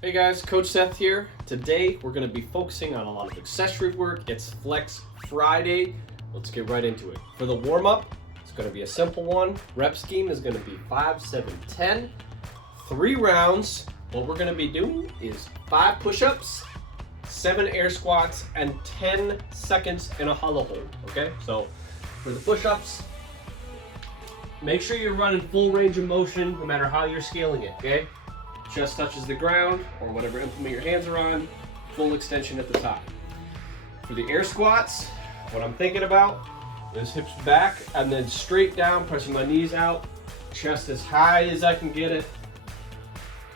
Hey guys, Coach Seth here. Today we're going to be focusing on a lot of accessory work. It's Flex Friday. Let's get right into it. For the warm-up, it's going to be a simple one. Rep scheme is going to be 5, 7, 10. 3 rounds. What we're going to be doing is 5 push-ups, 7 air squats, and 10 seconds in a hollow hold. Okay, so for the push-ups, make sure you're running full range of motion no matter how you're scaling it, okay? Chest touches the ground or whatever implement your hands are on, full extension at the top. For the air squats, what I'm thinking about is hips back and then straight down, pressing my knees out, chest as high as I can get it.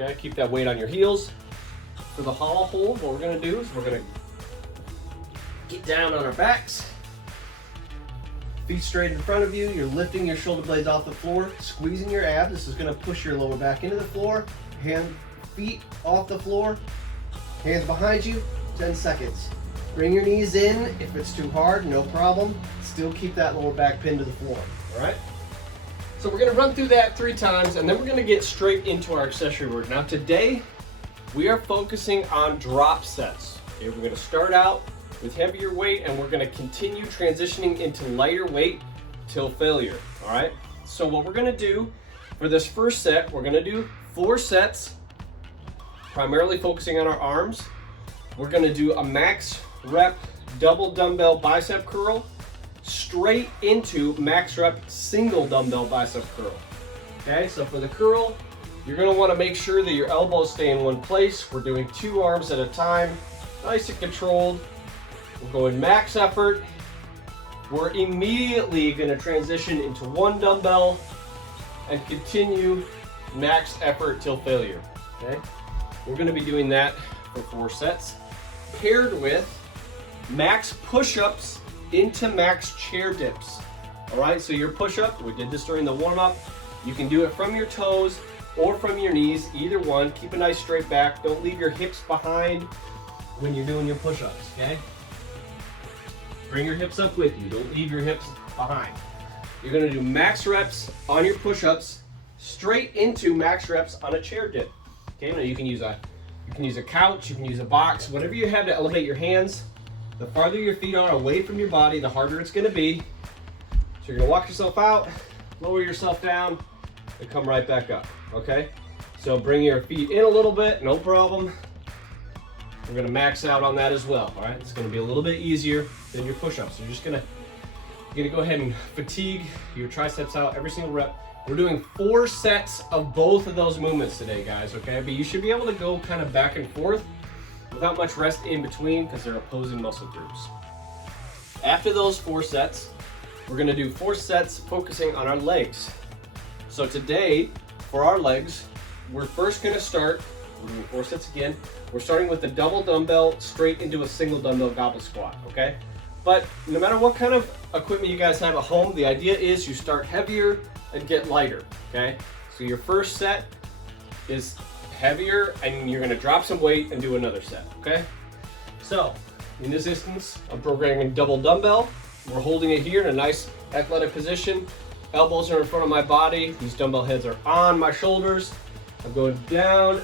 Okay, keep that weight on your heels. For the hollow hold, what we're gonna do is we're gonna get down on our backs, feet straight in front of you. You're lifting your shoulder blades off the floor, squeezing your abs. This is gonna push your lower back into the floor. Feet off the floor, hands behind you, 10 seconds. Bring your knees in. If it's too hard, no problem. Still keep that lower back pinned to the floor, all right? So we're gonna run through that 3 times and then we're gonna get straight into our accessory work. Now today, we are focusing on drop sets. Okay, we're gonna start out with heavier weight and we're gonna continue transitioning into lighter weight till failure, all right? So what we're gonna do for this first set, we're gonna do 4 sets, primarily focusing on our arms. We're gonna do a max rep double dumbbell bicep curl straight into max rep single dumbbell bicep curl. Okay, so for the curl, you're gonna wanna make sure that your elbows stay in one place. We're doing 2 arms at a time, nice and controlled. We're going max effort. We're immediately gonna transition into 1 dumbbell and continue max effort till failure, okay? We're gonna be doing that for 4 sets, paired with max push-ups into max chair dips. All right, so your push-up, we did this during the warm-up. You can do it from your toes or from your knees, either one. Keep a nice straight back. Don't leave your hips behind when you're doing your push-ups, okay? Bring your hips up with you. Don't leave your hips behind. You're gonna do max reps on your push-ups straight into max reps on a chair dip. Okay, now you can use a couch, you can use a box, whatever you have to elevate your hands. The farther your feet are away from your body, the harder it's gonna be. So you're gonna walk yourself out, lower yourself down, and come right back up, okay? So bring your feet in a little bit, no problem. We're gonna max out on that as well, all right? It's gonna be a little bit easier than your push-ups. So you're gonna go ahead and fatigue your triceps out every single rep. We're doing 4 sets of both of those movements today, guys, okay? But you should be able to go kind of back and forth without much rest in between because they're opposing muscle groups. After those 4 sets, we're gonna do 4 sets focusing on our legs. So today, for our legs, we're first gonna start, we're doing 4 sets again. We're starting with the double dumbbell straight into a single dumbbell goblet squat, okay? But no matter what kind of equipment you guys have at home, the idea is you start heavier and get lighter, okay? So your first set is heavier and you're gonna drop some weight and do another set, okay? So in this instance, I'm programming double dumbbell. We're holding it here in a nice athletic position. Elbows are in front of my body. These dumbbell heads are on my shoulders. I'm going down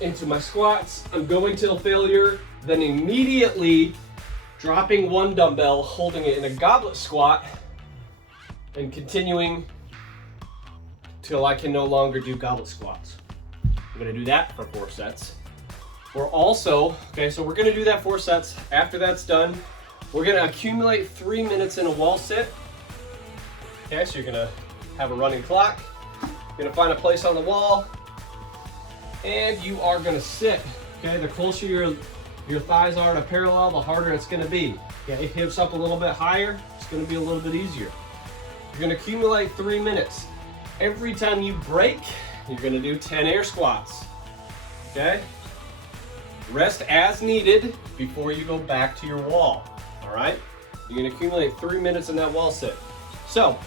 into my squats. I'm going till failure, then immediately dropping 1 dumbbell, holding it in a goblet squat, and continuing till I can no longer do goblet squats. I'm gonna do that for 4 sets. We're also, okay, so we're gonna do that 4 sets. After that's done, we're gonna accumulate 3 minutes in a wall sit. Okay, so you're gonna have a running clock. You're gonna find a place on the wall, and you are gonna sit. Okay, the closer your thighs are to parallel, the harder it's gonna be. Okay, hips up a little bit higher, it's gonna be a little bit easier. You're gonna accumulate 3 minutes. Every time you break, you're gonna do 10 air squats, okay? Rest as needed before you go back to your wall, all right? You're gonna accumulate 3 minutes in that wall sit. So,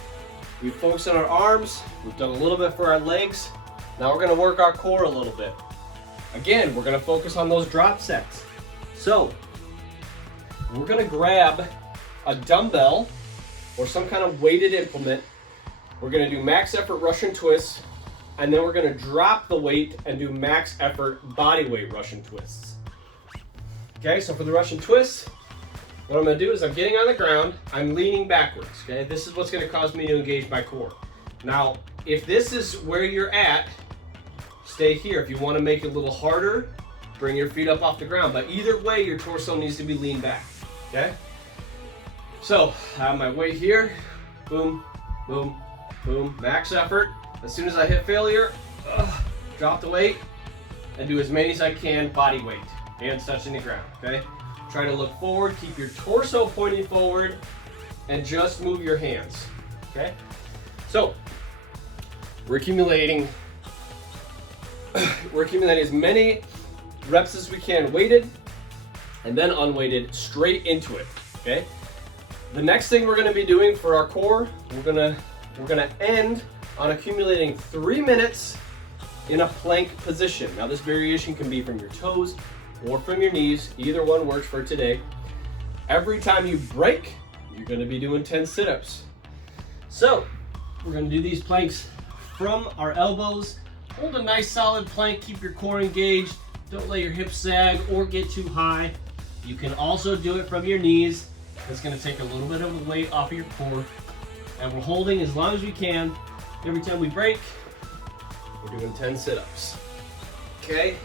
we focus on our arms, we've done a little bit for our legs. Now we're gonna work our core a little bit. Again, we're gonna focus on those drop sets. So, we're gonna grab a dumbbell or some kind of weighted implement. We're gonna do max effort Russian twists and then we're gonna drop the weight and do max effort body weight Russian twists. Okay, so for the Russian twists, what I'm gonna do is I'm getting on the ground, I'm leaning backwards, okay? This is what's gonna cause me to engage my core. Now, if this is where you're at, stay here. If you wanna make it a little harder, bring your feet up off the ground. But either way, your torso needs to be leaned back, okay? So, I have my weight here, boom, boom, boom, max effort. As soon as I hit failure, drop the weight and do as many as I can body weight, hands touching the ground, okay? Try to look forward, keep your torso pointing forward, and just move your hands, okay? So, we're accumulating as many reps as we can weighted, and then unweighted straight into it, okay? The next thing we're gonna be doing for our core, we're gonna end on accumulating 3 minutes in a plank position. Now this variation can be from your toes or from your knees. Either one works for today. Every time you break, you're gonna be doing 10 sit-ups. So we're gonna do these planks from our elbows. Hold a nice solid plank, keep your core engaged. Don't let your hips sag or get too high. You can also do it from your knees. It's gonna take a little bit of the weight off of your core. And we're holding as long as we can. Every time we break, we're doing 10 sit-ups, okay?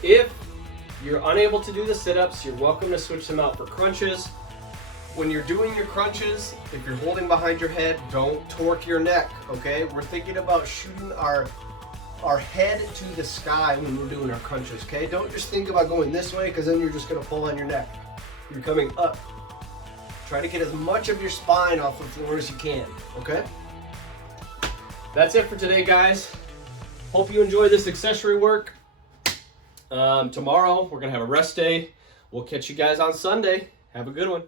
If you're unable to do the sit-ups, you're welcome to switch them out for crunches. When you're doing your crunches, if you're holding behind your head, don't torque your neck, okay? We're thinking about shooting our head to the sky when we're doing our crunches, okay? Don't just think about going this way, because then you're just gonna pull on your neck. You're coming up. Try to get as much of your spine off the floor as you can, okay? That's it for today, guys. Hope you enjoy this accessory work. Tomorrow, we're gonna have a rest day. We'll catch you guys on Sunday. Have a good one.